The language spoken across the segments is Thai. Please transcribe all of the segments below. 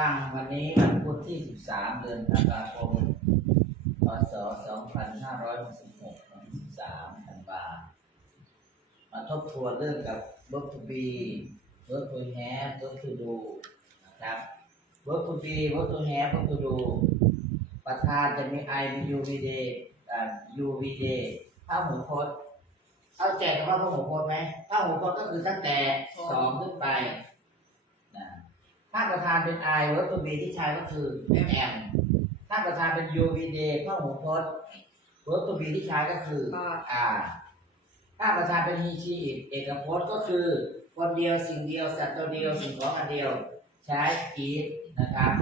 ฟังวันนี้วันพุธที่ 13 เดือนธันวาคม พศ 2566วัน13ธันวามาทบทวนเรื่องกับ verb to be verb to have verb to do นะครับ verb to be verb to have verb to do ประธานจะมี I มี you v day อ่า you v D ถ้าหมูพจน์เอาแจกคำว่าพหูพจน์ไหมถ้าหมูพจน์ก็คือตั้งแต่สองขึ้นไป ถ้าประธานเป็น I verb to be ที่ใช้ก็คือ am ถ้าประธานเป็น you v day พหูพจน์ verb to be ที่ใช้ก็คือ are ถ้าประธานเป็น he she it เอกพจน์ก็คือ คนเดียวสิ่งเดียวสัตว์ตัวเดียวสิ่งของอันเดียว ใช้ it นะครับ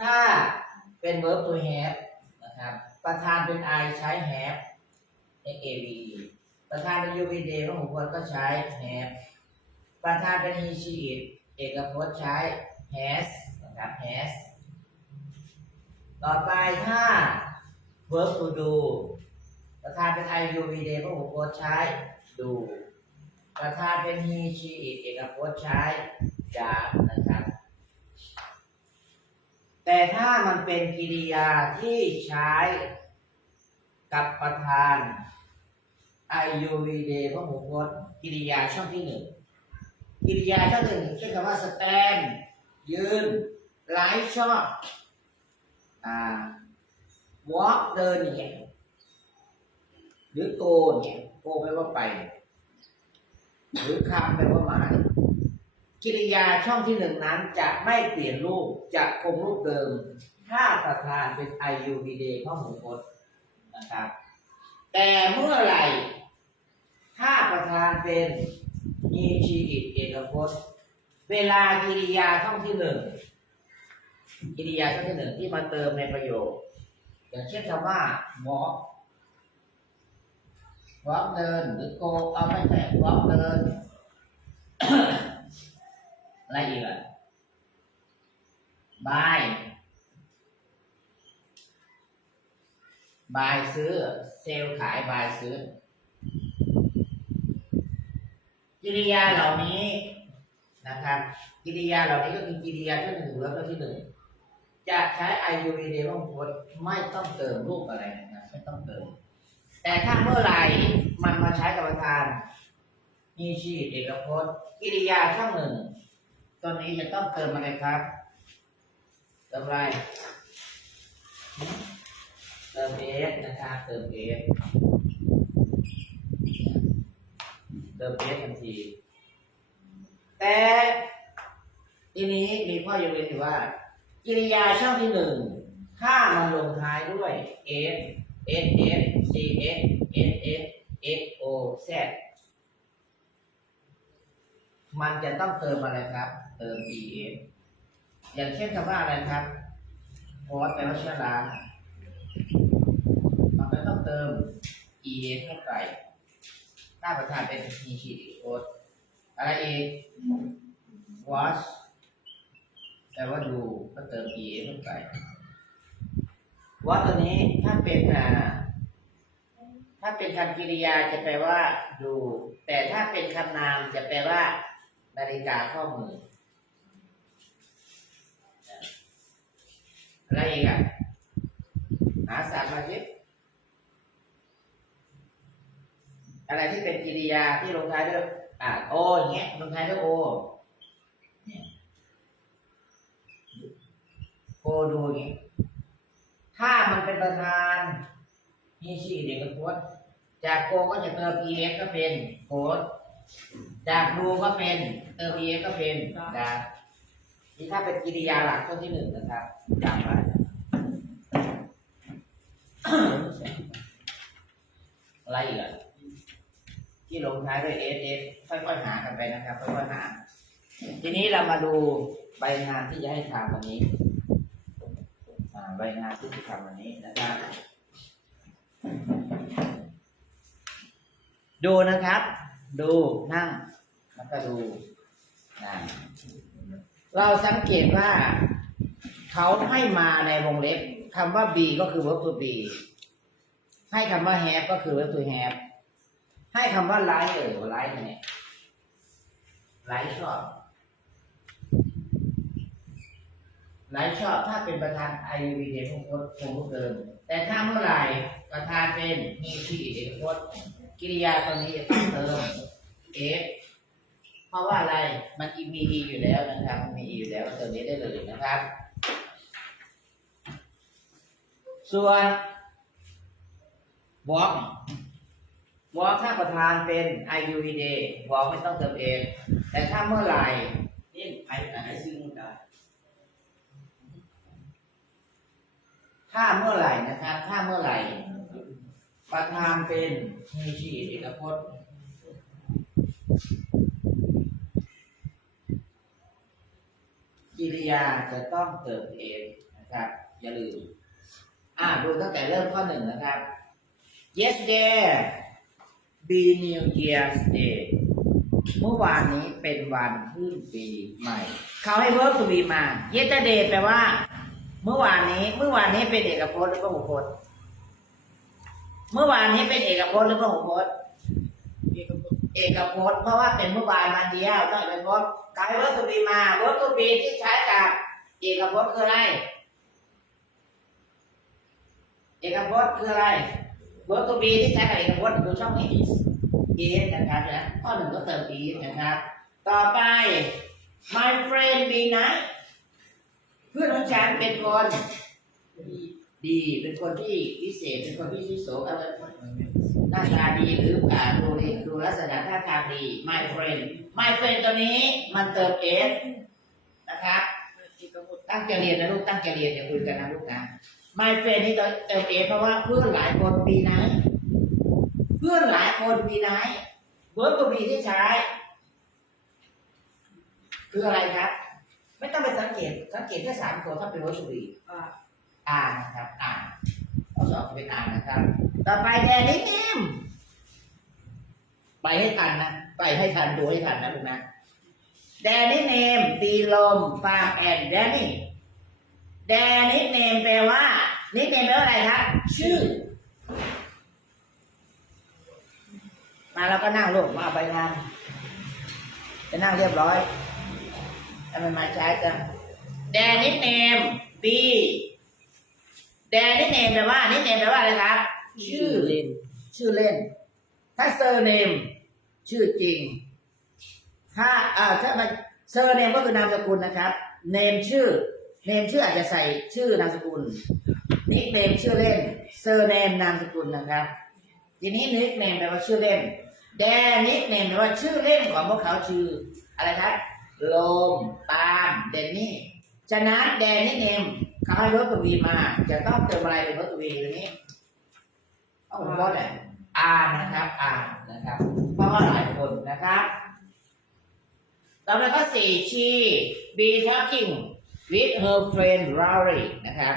ถ้าเป็น verb to have นะครับ ประธานเป็น I ใช้ have have ประธานเป็น you day พหูพจน์ก็ใช้ have ประธานเป็น he she it เอกพจน์ใช้ has นะครับ has ต่อไปถ้า verb to do ประธานเป็น I you we day พหูพจน์ใช้ do ประธานเป็น he she it เอกพจน์ใช้ does นะครับ แต่ถ้ามันเป็นกิริยาที่ใช้กับประธาน I you we day พหูพจน์กิริยาช่องที่หนึ่ง กิริยาช่อหนึ่งเช่นคำว่า stand ยืน rise ชอบอ่า walk เดินเงี้ยหรือ go เนี่ย go แปลว่าไป หรือ come แปลว่ามาเนี่ยกิริยาช่องที่หนึ่งนั้นจะไม่เปลี่ยนรูปจะคงรูปเดิม ถ้าประธานเป็น I U V D ข้อหูพจน์นะครับ แต่เมื่อไหร่ ถ้าประธานเป็น he she it เอกพจน์ เวลากิริยาช่องที่หนึ่งกิริยาช่องที่หนึ่งที่มาเติมในประโยค อย่างเช่นคำว่า walk walk เดินหรือ go เอาไม่ใช่ walk เดินอะไรอีกอะ buy buy ซื้อ เซลขาย buy ซื้อ กิริยาเหล่านี้นะครับ กิริยาเหล่านี้ก็คือกิริยาที่หนึ่งหรือว่าที่หนึ่งจะใช้ I U V D ว่างโพสไม่ต้องเติมรูปอะไรนะครับไม่ต้องเติม แต่ถ้าเมื่อไหร่มันมาใช้กับประธานมีชีเอกพจน์กิริยาช่องหนึ่งตัวนี้จะต้องเติมอะไรครับเติมอะไรเติม S นะครับเติม S เติม S ทันที แต่ทีนี้มีข้อยกเว้นอยู่ว่า กิริยาช่องที่หนึ่ง ถ้ามันลงท้ายด้วย s s s c s s s x o z มันจะต้องเติมอะไรครับ เติม e s อย่างเช่นคำว่าอะไรครับโพสแปลว่าเชื้อรามันก็ต้องเติม e s เข้าไป ถ้าประธานเป็น he she it โพสอะไรอีก watch แปลว่าดูก็เติม e เข้าไปว่าตัวนี้ถ้าเป็นอ่าถ้าเป็นคำกริยาจะแปลว่า ดู แต่ถ้าเป็นคำนามจะแปลว่านาฬิกาข้อมืออะไรอีกอะหาสัตว์มาสิ อะไรที่เป็นกิริยาที่ลงท้ายด้วยอ่าโออย่างเงี้ยลงท้ายด้วยโอโกดูนี่ถ้ามันเป็นประธาน มีชื่เด็กกับโค้ดจากโกก็จะเติม es ก็เป็นโค้ดจากดูก็เป็นเติม es ก็เป็นดานี่ถ้าเป็นกิริยาหลักข้อที่หนึ่งนะครับจำไว้อะไรอีกอะ ที่ลงท้ายด้วย s s ค่อยๆหากันไปนะครับค่อยๆหา ทีนี้เรามาดูใบงานที่จะให้ทำวันนี้ใบงานที่จะทำวันนี้นะครับดูนะครับ ดูนั่งแล้วก็ดูนะเราสังเกตว่า เขาให้มาในวงเล็บคำว่า B ก็คือ verb to be ให้คำว่า have ก็คือ verb to have ให้คำว่า like เออ like เนี่ย like ชอบหลายชอบถ้าเป็นประธาน IUVD คงคงคงรู้เดิมแต่ถ้าเมื่อไหร่ประธานเป็นมีที่เอกพจน์กิริยาตัวนี้จะต้องเติม f เพราะว่าอะไรมันมี e อยู่แล้วนะครับมันมี e อยู่แล้วเติมนี้ได้เลยนะครับ ส่วนวอก วอลถ้าประธานเป็น IUVD วอลไม่ต้องเติมเองแต่ถ้าเมื่อไหร่นี่ใครไหนซื้อมึงได้ถ้าเมื่อไหร่นะครับ ถ้าเมื่อไหร่ ประธานเป็นมีชีเอกพจน์กิริยาจะต้องเติมเองนะครับ อย่าลืม อ่าดูตั้งแต่เริ่มข้อหนึ่งนะครับ yes dear yesterday be New Year's Day เมื่อวานนี้เป็นวันขึ้นปีใหม่ เขาให้ verb to be มา yesterday แปลว่า เมื่อวานนี้ เมื่อวานนี้เป็นเอกพจน์หรือพหุพจน์เมื่อวานนี้เป็นเอกพจน์หรือพหุพจน์เอกพจน์เพราะว่าเป็นเมื่อวานวันเดียวต้องเอกพจน์กายวัตถุบีมาเวัตถุบีที่ใช้กับเอกพจน์คืออะไร เอกพจน์คืออะไร เวัตถุบีที่ใช้กับเอกพจน์ดูช่องนี้ is นะครับนะข้อหนึ่งก็เติม is นะครับ ต่อไป my friend be nice เพื่อนของฉันเป็นคนดีเป็นคนที่พิเศษเป็นคนที่ที่โสอะไรหน้าตาดีหรืออ่าดูดีดูลักษณะท่าทางดี my friend my friend ตัวนี้มันเติม s นะครับตั้งใจเรียนนะลูกตั้งใจเรียนอย่าคุยกันนะลูกนะ my friend นี่เติม s เพราะว่าเพื่อนหลายคนปีไหนเพื่อนหลายคนปีไหนเวิร์กตัวบีที่ใช้ คืออะไรครับ ไม่ต้องไปสังเกต สังเกตแค่สามตัวถ้าเป็นวัตถุบีอ่านนะครับ อ่านเอาสอบเป็นอ่านนะครับ ต่อไปแดนนิเนมไปให้ทันนะ ไปให้ทันดูให้ทันนะลูกนะแดนนิเนมตีลมฟาร์มแอนแดนนี่ แดนิเนมแปลว่านิเนมแปลว่าอะไรครับชื่อ มาเราก็นั่งลูกมาไปงานจะนั่งเรียบร้อยทำไมมาช้าจังแดนิเนมบีแดนิเนมแปลว่านิเนมแปลว่าอะไรครับ ชื่อเล่น ชื่อเล่น ถ้าเซอร์เนมชื่อจริง ถ้าเอ่อถ้ามันเซอร์เนมก็คือนามสกุลนะครับ เนมชื่อ เนมชื่ออาจจะใส่ชื่อนามสกุลนิกเนมชื่อเล่นเซอร์เนมนามสกุลนะครับทีนี้นิกเนมแปลว่าชื่อเล่นแดนนิกเนมแปลว่าชื่อเล่นของพวกเขาชื่ออะไรครับโลมปาล์มเดนนี่ฉะนั้นแดนนี่เนมเขาให้รถตัววีมา จะต้องเติมอะไรเป็นรถตัววีตรงนี้ต้องเป็นรถอะไรอ่านนะครับอ่านนะครับ เพราะว่าหลายคนนะครับต่อไปก็สี่ชี be talking with her friend Rory นะครับ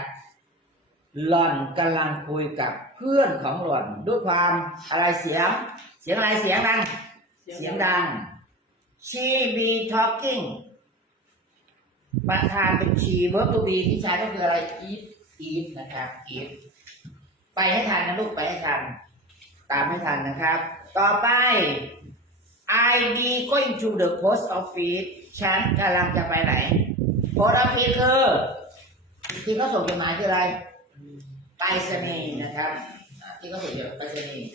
หล่อนกำลังคุยกับเพื่อนของหล่อนด้วยความอะไรเสียง เสียงอะไรเสียงดังเสียงดัง she be talking ประธานเป็น she verb to be ที่ใช้ก็คืออะไร eat eat นะครับ eat ไปให้ทันนะลูกไปให้ทัน ตามให้ทันนะครับ ต่อไป I be going to the post office ฉันกำลังจะไปไหน post office คือที่เขาส่งจดหมายคืออะไรไปรษณีย์นะครับอ่าที่เขาส่งจดไปรษณีย์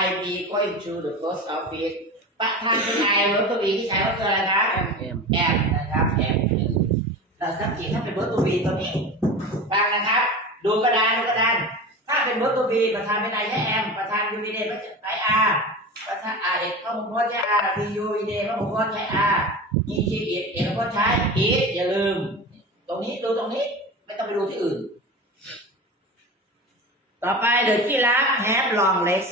I be going to the post office ประธานเป็น I รถตัวบีที่ใช้ก็คืออะไรครับแอมนะครับแอมเราสังเกตถ้าเป็นเบอร์ตัวบีตัวนี้ฟังนะครับ ดูกระดานดูกระดาน ถ้าเป็นเบอร์ตัวบีประธานเป็นไอใช้แอมประธานยูวีเดก็ใช้อาประธานอาเอกข้อมูลโพสใช้อาพียูวีเดข้อมูลโพสใช้อายีชีเอกเอกโพสใช้อีอย่าลืม ตรงนี้ดูตรงนี้ ไม่ต้องไปดูที่อื่น ต่อไปเดอะกีราฟ have long legs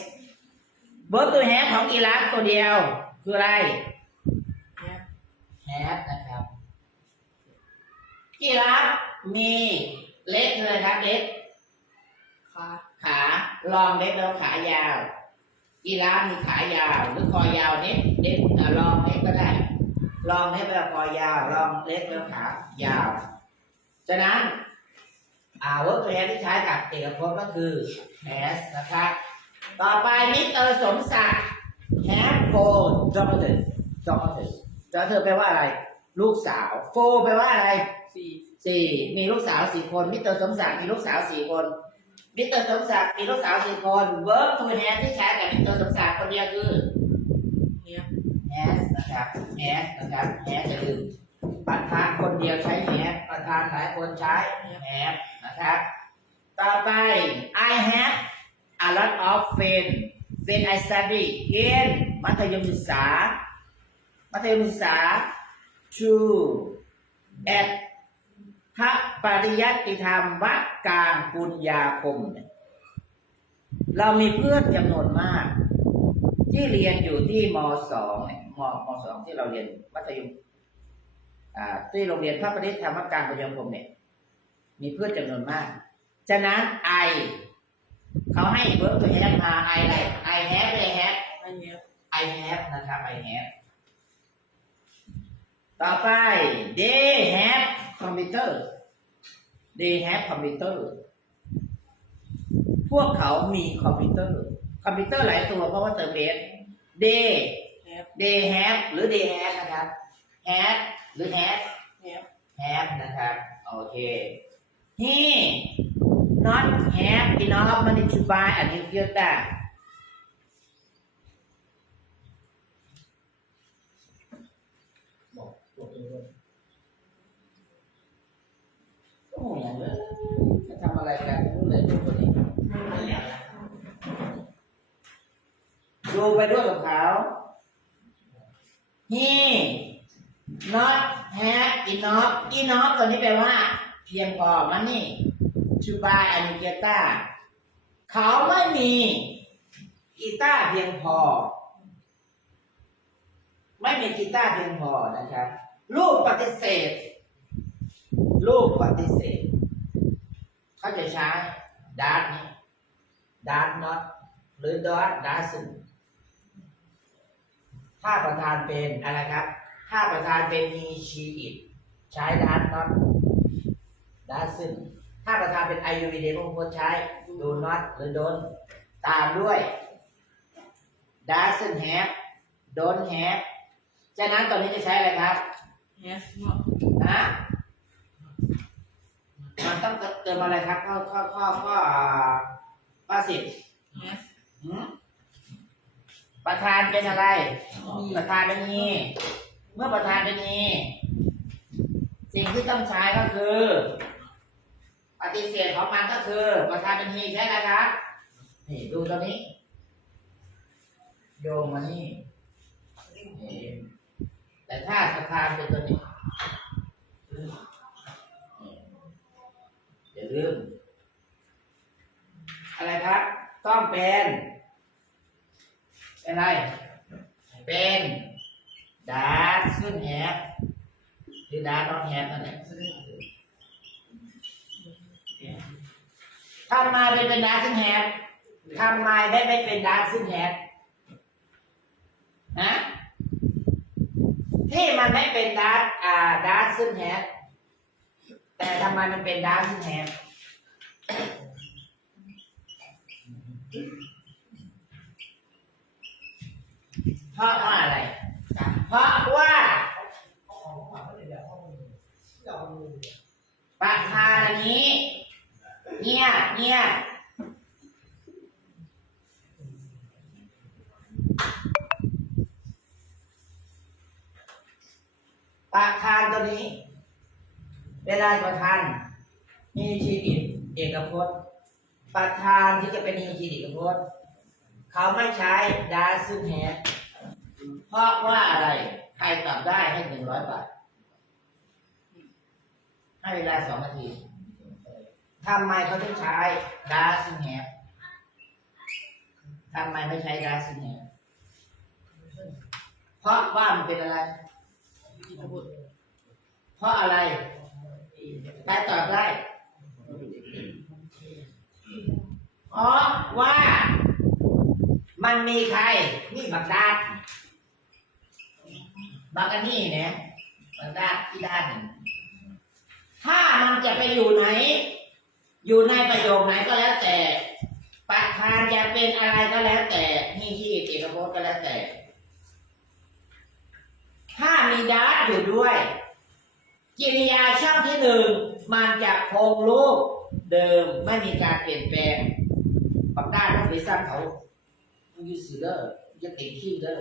เบอร์ตัว have ของกีราฟตัวเดียว คืออะไรแฮปนะครับกีราฟมีเล็กเลยครับเล็กค่ะขาลองเล็กแล้วขายาวกีราฟมีขายาว หรือคอยาวเน็กเล็กอะลองเล็กก็ได้ ลองเล็กแล้วคอยาวลองเล็กแล้วขายาว ฉะนั้นอ่าเวิร์กแฮที่ใช้กับเอกพจน์ก็คือแฮสนะครับ ต่อไปมิสเตอร์สมศักดิ์แฮปโฟจอมเตอร์จอมเตอร์จอมเตอร์แปลว่าอะไร ลูกสาวโฟแปลว่าอะไรสี่สี่มีลูกสาวสี่คน มิสเตอร์สมศักดิ์มีลูกสาวสี่คน มิสเตอร์สมศักดิ์มีลูกสาวสี่คนเวิร์กทูแฮนที่ใช้กับมิสเตอร์สมศักดิ์คนเดียวคือเนี้ยแฮ ครับแฮสนะครับแฮสจะลืมประธานคนเดียวใช้แฮสประธานหลายคนใช้แฮสนะครับ ต่อไป I have a lot of friends when I study in มัธยมศึกษา มัธยมศึกษา to at พระปริยัติธรรมวัดกลางปุญญาคม เรามีเพื่อนจำนวนมาก ที่เรียนอยู่ที่มสองเนี่ยมมสองที่เราเรียนมัธยมอ่าที่โรงเรียนพระปริยัติธรรมวกลางปุญญาคมเนี่ย มีเพื่อนจำนวนมาก ฉะนั้นไอ เขาให้เวิร์กตัวแฮปมาไออะไรไอแฮปไอแฮปไอเนี้ยไอแฮปนะครับไอแฮปต่อไป they have computer they have computer พวกเขามีคอมพิวเตอร์ คอมพิวเตอร์หลายตัวเพราะว่าเติมเบส they แฮป they have หรือ they have นะครับ have หรือ have แฮป have นะครับ โอเค he not have enough money to buy a new computer บอกบอกตัวด้วยโอ้ยอย่างเลยจะทำอะไรกันไม่รู้เลยพวกคนนี้ ดูไปด้วยกับเขา he not have enough enough ตัวนี้แปลว่า เพียงพอมันนี่ to buy a new guitar เขาไม่มีกีตาร์เพียงพอ ไม่มีกีตาร์เพียงพอนะครับ ลูกปฏิเสธ ลูกปฏิเสธ เขาจะใช้ดาร์นี้ดาร์ not หรือ dot doesn't ถ้าประธานเป็นอะไรครับ ถ้าประธานเป็น he she it ใช้ dot not doesn't ถ้าประธานเป็น I U V D พวกคนใช้ do not หรือ don't ตามด้วย doesn't have don't have ฉะนั้นตอนนี้จะใช้อะไรครับแฮปเนาะฮะมันต้องเติมอะไรครับ ข้อข้อข้อข้อข้อสิบแฮปหืม ประธานเป็นอะไร ประธานเป็นนี้ เมื่อประธานเป็นนี้ สิ่งที่ต้องใช้ก็คือ ปฏิเสธของมันก็คือ ประธานเป็นนี้ใช่ไหมครับนี่ดูตรงนี้ โยงมานี่นี่แต่ถ้าประธานเป็นตัวนี้อย่าลืมอะไรครับ ต้องเป็น เป็นอะไร เป็นดาร์ซึ่งแฮปหรือดาร์ต้องแฮปนั่นแหละทำไมเป็นเป็นดาร์ซึ่งแฮปทำไมได้ไม่เป็นดาร์ซึ่งแฮปนะที่มันไม่เป็นดาร์อ่าดาร์ซึ่งแฮปแต่ทำไมมันเป็นดาร์ซึ่งแฮป เพ ราะว่าอะไร เพราะว่าประธานอันนี้ เนี่ย เนี่ย ประธานตัวนี้ เวลาประธาน มีชีวิตเอกพจน์ ประธานที่จะเป็นมีชีวิตเอกพจน์ เขาไม่ใช้ดาซึ่งแฮ เพราะว่าอะไร ใครตอบได้ให้หนึ่งร้อยบาท ให้เวลาสองนาทีทำไมเขาถึงใช้ดาซิงแฮปทำไมไม่ใช้ดาซิงแฮปเพราะว่ามันเป็นอะไร เพราะอะไรใครตอบได้เพราะว่า มันมีใคร นี่บักดาด บักอันนี่เนี่ยบักดาดที่ด้านหนึ่งถ้ามันจะไปอยู่ไหน อยู่ในประโยคไหนก็แล้วแต่ประธานจะเป็นอะไรก็แล้วแต่นี่ที่เอกพจน์ก็แล้วแต่ ถ้ามีดาร์อยู่ด้วย กิริยาช่องที่หนึ่งมันจะคงรูปเดิมไม่มีการเปลี่ยนแปลงปากกาต้องไปสร้างเขามึงอยูสือเด้ออย่าเก่งขี้เด้อ